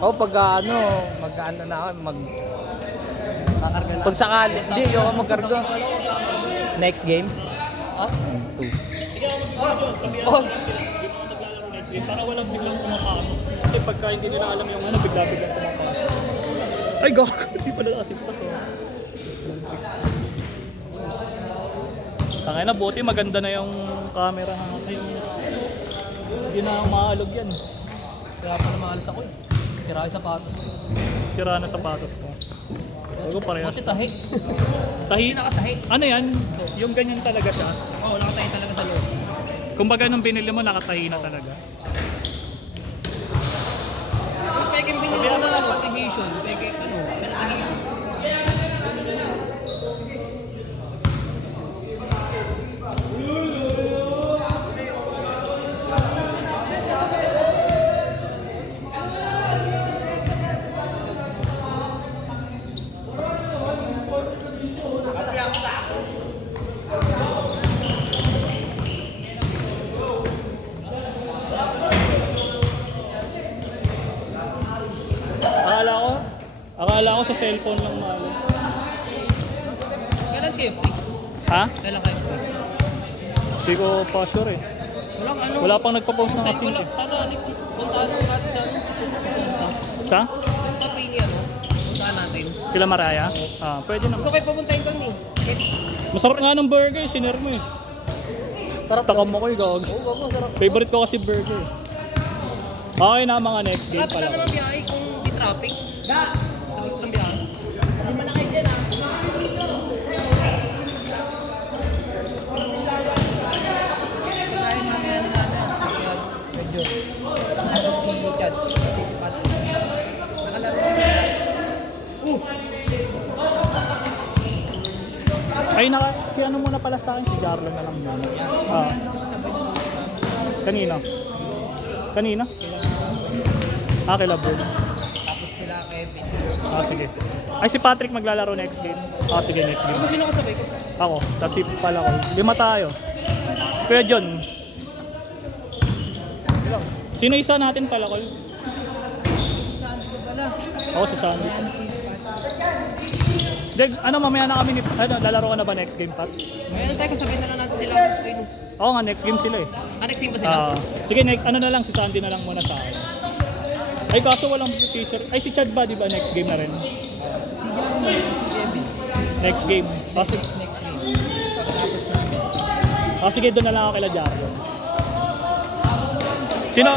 Oh, pag ano, mag-ano na ako, Kakarga lang. pag sakali, hindi, yung magkargo. Next game? Ah? 2. Oh, Next game, para walang biglang pumapasok. Kasi pagka hindi nila alam yung ano, bigla-biglang pumapasok. Ay, gago. Hindi pala nakasimpas. Tangay na, buti maganda na yung camera natin. Hindi na maalog yan. kaya pala maalis ako eh. Sira yung sapatos. Sira na sapatos ko. Bago parehas. Buti tahi. Tahi? Hindi nakatahi. Ano yan? Yung ganyan talaga siya. Oo, nakatahi talaga sa loob. Kumbaga nung binili mo, nakatahi na talaga. Peke binili ko na lang precision. Peke ano, natahi. Akala ko sa cellphone lang malo. Kailan kayo free? Ha? Kailan kayo free? Hindi ko pa sure eh. Walang ano. Wala pang nagpa-post ng Saan ko kasing lang, eh. sana alip. Puntaan mo natin sa ano. Sa? Yung kapini ano. Puntaan natin. Kila Maraya? Ah, pwede naman. Gusto kayo pumuntahin doon eh. Masarap nga ng burger, sinare mo eh. Sarap. Takam mo ko eh, gag. Oo, bago, sarap. Favorite ko kasi burger. Okay na mga next game Lapit pala. lang naman biyahe kung di traffic. Sarap lang biyahe. Hindi malaki dyan ah. Pagkain mamaya na natin. Medyo. Ano si Chad? Si Pat. Nakalaro ko na. Ay, si ano muna pala sa akin, si Jarlo na lang muna. Ah. Kanina? Kanina? Ah, kay Labron. Tapos sila Kevin. Ah, sige. Ay, si Patrick maglalaro next game. Ah, sige, next game. Ano sino kasabay ko? Ako, tapos si pala ko. 5 tayo. Si Kuya John. Sino isa natin pala ko? Ako sa Sandy. Deg, ano mamaya na kami ni... Ano, lalaro ka na ba next game, Pat? Ngayon tayo kasabay na lang natin sila. Oo nga, next game sila eh. Next game ba sila? Ah, sige, next, ano na lang, si Sandy na lang muna sa akin. Ay, kaso walang teacher. Ay, si Chad ba, di ba? Next game na rin. Si John, si Kevin. Next game. Ah, Next game. Pagkatapos namin. ah, sige, doon na lang ako kila Jarlo. Sino?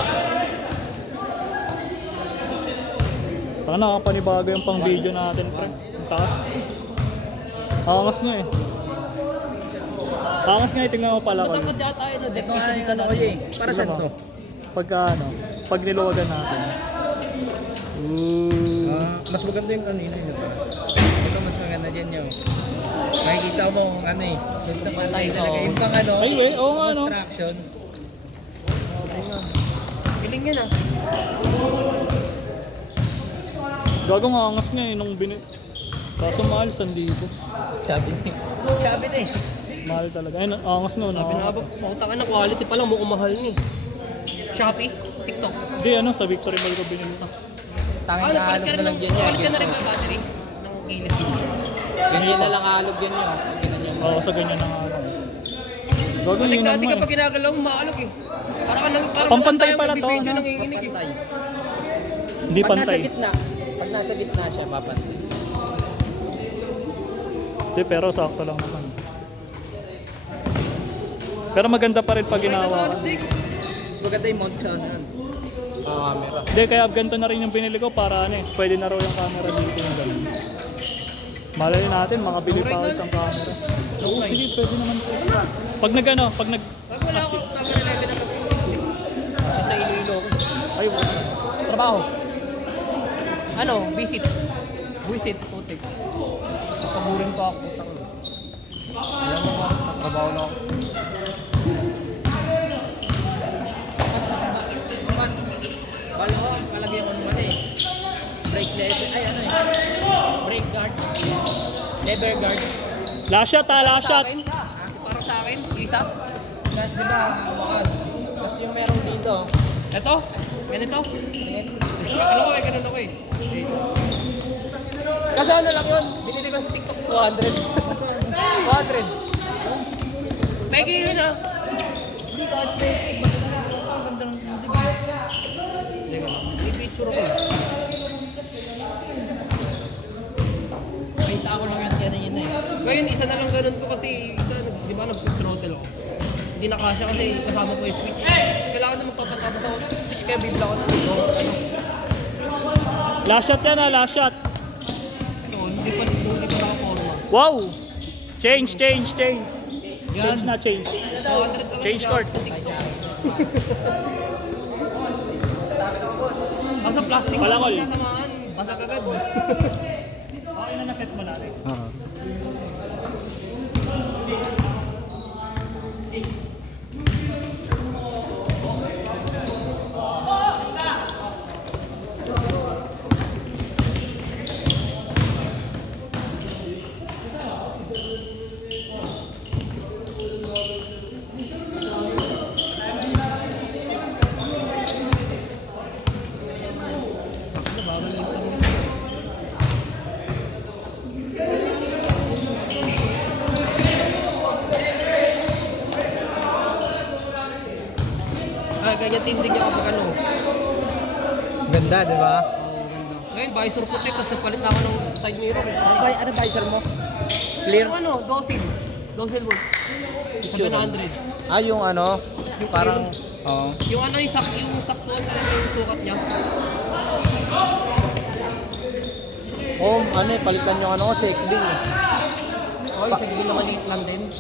Taka na, panibago yung pang video natin, pre. Ang taas. Angas nga eh. Angas nga eh, tingnan mo pala ko. Matangkad yata tayo na deck. Ito nga yung ano ko eh. Para saan to? Pagka ano, pag niluwagan natin. Mas maganda yung kanina yun. Ito mas maganda dyan yun. Makikita mo kung ano eh. Ito pa tayo talaga. Yung pang ano, Ay, we, oo nga no. construction. Piling yan ah. Gago nga, angas nga eh, nung binit. Kaso mahal, 1,000. Sabi niya. Sabi na eh. Mahal talaga. Ay, angas nga. Sabi na ba, makutangan na quality pa lang, mukhang mahal ni. Shopee, TikTok. Hindi, ano, sa Victory Mall ko binili. Tangin na alog na lang dyan yan. Palit ka na rin mga battery ng kilis. Ganyan na lang alog yan yun. Ganyan Oo, sa ganyan na nga. Gago Balik yun dati naman kapag eh. ginagalaw, maalog eh. Parang Pampantay pala to, video no? ng inginig eh. Pantay. Hindi Pag nasa pantay. gitna, pag nasa gitna siya, papantay. Hindi, pero sakto lang naman. Pero maganda pa rin pag ginawa. Mas maganda yung mount sa ano yun. Camera. Hindi, kaya ganito na rin yung binili ko para ano eh. Pwede na raw yung camera dito yung ganun. Malay natin, makabili pa ako isang camera. Oo, sige, pwede naman. Pag nag ano, pag nag... Pag wala ako, camera 11 na pag kasi sa Iloilo ko. Ay, wala. Trabaho. Ano, visit. Visit, putik. Papagurin pa ako. Alam mo ba, sa trabaho na ako. Bala ko, palagyan ko naman eh. Brake lever, ay ano eh. Brake guard. Lever guard. Last shot ha, last shot. Parang sa akin, isa. Di ba, mahal. Tapos yung meron dito, Ito? Ganito? Alam ko, may ganun ako eh. Kasi ano lang yun, binili ko sa TikTok 200. 200. Pegi yun ah. Hindi ka fake. Ang ganda ng hindi ba? May picture ako eh. Kita ako lang yung kanina eh. Ngayon, isa na lang ganun ko kasi, isa, di ba, nag-throttle ako. Hindi nakasya kasi kasama ko yung switch. Kailangan na magpapatapos ako ng switch kaya bibla ko na ito. Last shot yan last shot. Hindi pa nakaporma. Wow! Change. Yan. Change na change. 200 lang Change siya court. sa TikTok. Basta plastic Palangol. na naman. Basa kagad. Okay na na-set mo na, Alex. Ganyan tindig niya kapag ano. Ganda, di ba? Oo, ganda. Ngayon, visor puti, tapos nagpalit na ako ng side mirror. Ano visor mo? Clear? Yung ano, Docil. Docil wood. 700. Ah, yung ano, parang, oo. Yung ano, yung saktuan talaga yung sukat niya. Oh, ano eh, palitan yung ano ko, check bill. Oh, yung sagbil na maliit lang din.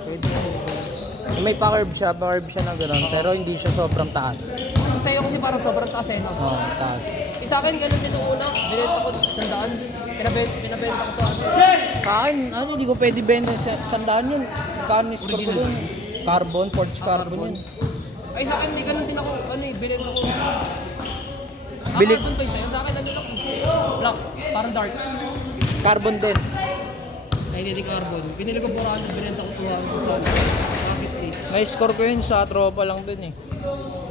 Pwede mo. May pa-curve siya na gano'n, pero hindi siya sobrang taas. Ang sa'yo kasi parang sobrang taas eh, no? Oo, taas. Sa akin, ganun din nung una. Binenta ko 100. Pinabenta ko sa akin. Sa akin, ano, hindi ko pwede benta sa sandaan yun. Kano yung score ko dun? Carbon, forged carbon yun. Ay, sa akin, may ganun din ako. Ano eh, binenta ko. Bili- Carbon ba yung sa'yo? Sa akin, ano lang eh. Black. Parang dark. Carbon din. Ay, hindi carbon. Binili ko 400, binenta ko 200. Bakit eh? May score ko yun sa tropa lang din eh.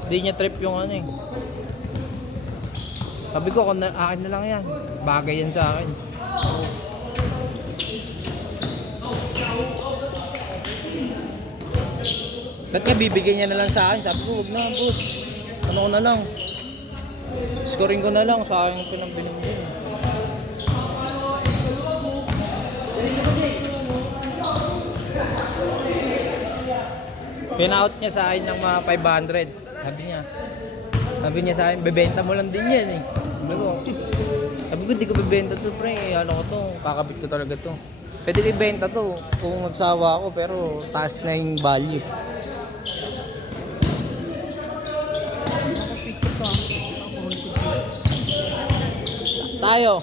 Hindi niya trip yung ano eh. Sabi ko, kung akin na lang yan. Bagay yan sa akin. Ba't ka bibigyan niya na lang sa akin? Sabi ko, wag na boss. Ano ko na lang. Scoring ko na lang sa akin ko nang binibigyan. Pinout niya sa akin ng mga 500. Sabi niya sa akin, bebenta mo lang din yan eh. Sabi ko, hindi ko bebenta to pre. Ano ko to, kakabit ko talaga to. Pwede ko ibenta to kung magsawa ako pero taas na yung value. Tayo.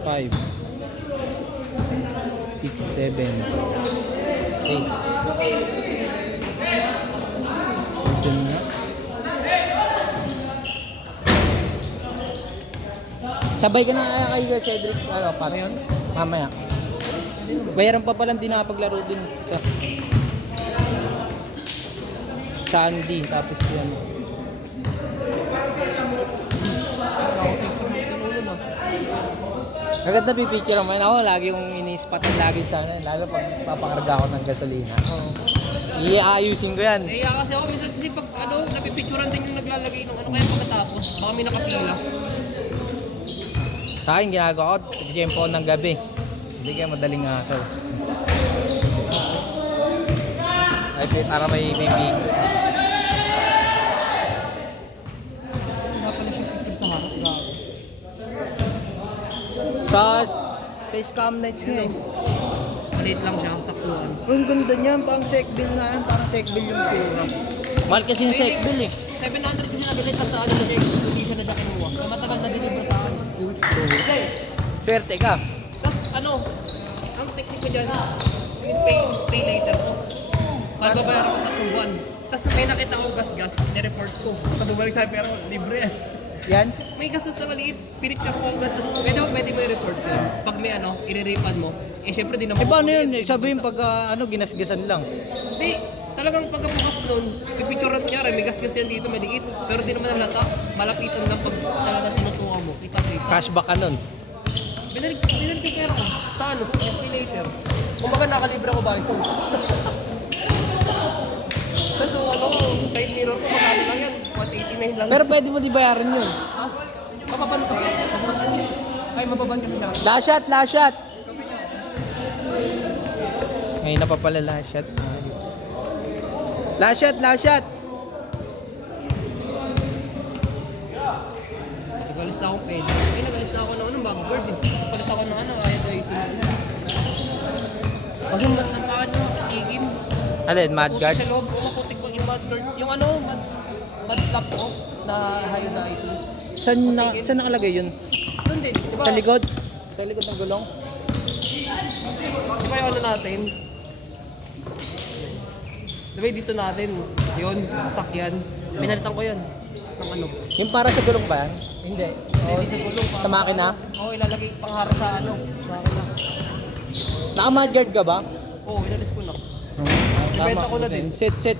5 6, 7 8 Diyan na. Sabay ka na kay Cedric, ano, paano yun? Mamaya. Bayaran pa palang din nakapaglaro din sa Andy, tapos yan. Agad na pipicture naman ako, lagi yung ini-spotan lagi sa ano, lalo pag papakarga ako ng gasolina. Iayusin ko yan. Eh, kasi ako minsan kasi pag ano, napipicturan din yung naglalagay ng ano, kaya pagkatapos, baka may nakapila. Sa akin, ginagawa ko, tiyempo ko ng gabi. Hindi kaya madaling araw. Ay, para may bibig. Wala pala siya picture sa harap, grabe. Sas, face cam nights niya eh. Maliit lang siya, saktuan. Ang ganda niyan, parang check bill na yan, parang check bill yung pera. Mahal kasi yung check bill eh. 700 ko siya nabilit, tapos sa ano na siya, hindi siya na siya kinuha. Na matagal na deliver sa akin. 2 weeks ago. Swerte ka. Tapos ano, ang technique ko dyan, yung pay later ko. Magbabayaran ko 3 buwan. Tapos may nakita ko gas-gas, nireport ko. Pag-bumalik sa akin, pero libre eh. Yan. May gastos na maliit, pinicture ko agad. Tapos pwede mo i-report ko. Pag may ano, i-refund mo. Eh syempre di naman. Eh paano yun? Sabihin pag ano, ginasgasan lang. Hindi, Talagang pagkabukas nun, pipicturean niya rin, may gas-gas yan dito, maliit. Pero di naman halata, malapitan lang pag talagang tinutuwa mo. Kita-kita. Cashback ka nun. Binalik yung pera ko. Sa ano? Sa SP later. Kumbaga nakalibre ko ba ito? Tapos ano, side mirror ko, magkano lang yan. 189 lang. Pero pwede mo di bayaran yun. Mapabanto. Ay, mapabanto siya. Last shot, last shot. Ngayon na pa pala last shot. Last shot, last shot. Nagalis na akong pwede. Ay, nagalis na ako ng anong backboard eh. Palit ako ng ano, kaya guys. Kasi ang bakit nyo maputigin. Alin, mad guard? Sa loob ko, maputik ko yung mad guard. Yung ano, mad flap ko na iodizing. Saan nakalagay yun? Doon din, di ba? Sa likod? Sa likod ng gulong? Di ba yung ano natin? Di ba yung dito natin? Yun, stock yan. Pinalitan ko yun. Ng ano? Yung para sa gulong ba yan? Hindi. Hindi sa gulong. Sa makina? Oo, ilalagay panghara sa ano. Makina. Naka-mud guard ka ba? Oo, inalis ko na. Tama Ibenta ko na din. din. Sit.